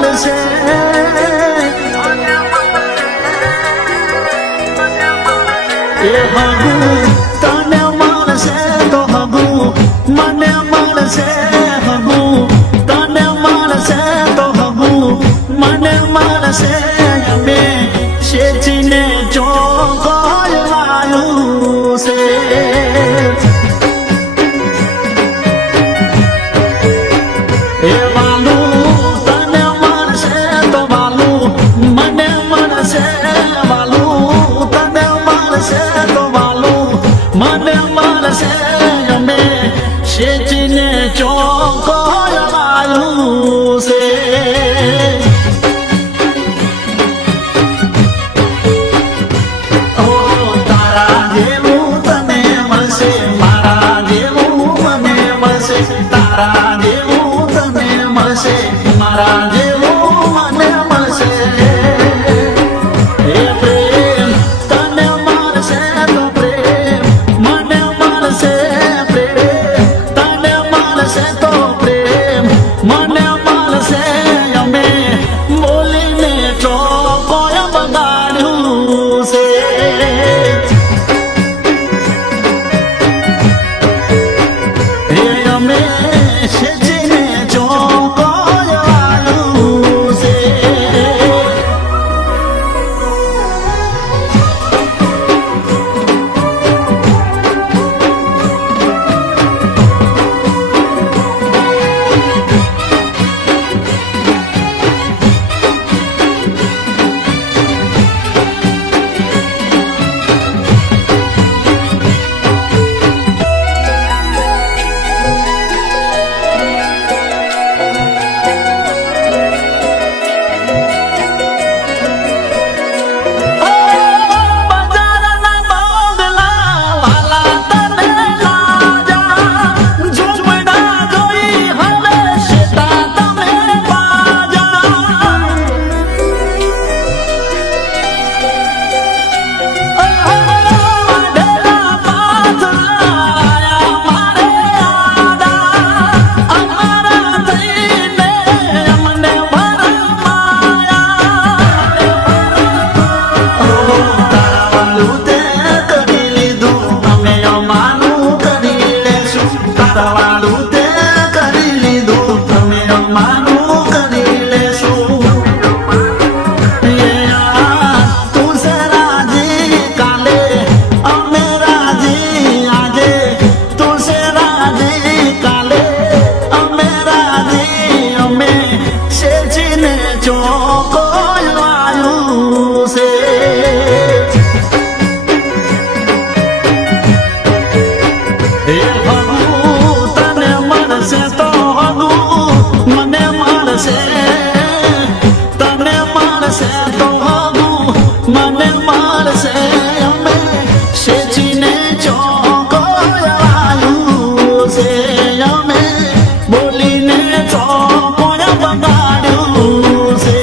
મળશે એ હગુ તને મળશે તો હગુ મને મળશે હગુ તને મળશે તો હગુ મને મળશે અમે શેચીને ચોગલાયું છે એ વાલું તને મળશે તો વાલું મને મળશે વાલું તને મળશે તો વાલું મને મળશે અમે શેચીને ચોગલાયું છે તારા જેવું તને મળશે મારા જેવું મને મળશે એ પ્રેમ તને મળશે તો પ્રેમ મને મળશે પ્રેમ તને મળશે તો પ્રેમ મને મળશે અમે બોલીને ચોકોય બગાડ્યું છે વાલું તે કરી લીધું તમે અમારું કરી લેશું તું છે રાજી કાલે અમે રાજી આજે તું છે રાજી કાલે અમે રાજી અમે શેચીને ચોકોયું છે મને મળશે તને મળશે તો હગુ મને મળશે અમે શેચીને ચોકોયું છે અમે બોલીને ચોકોય બગાડ્યું છે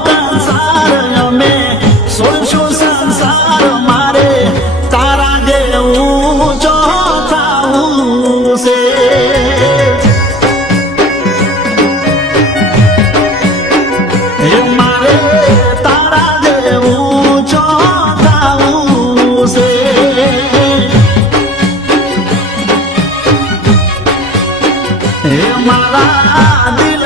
સંસાર અમે સોળશો સંસાર મારે તારા જે મારા દિલ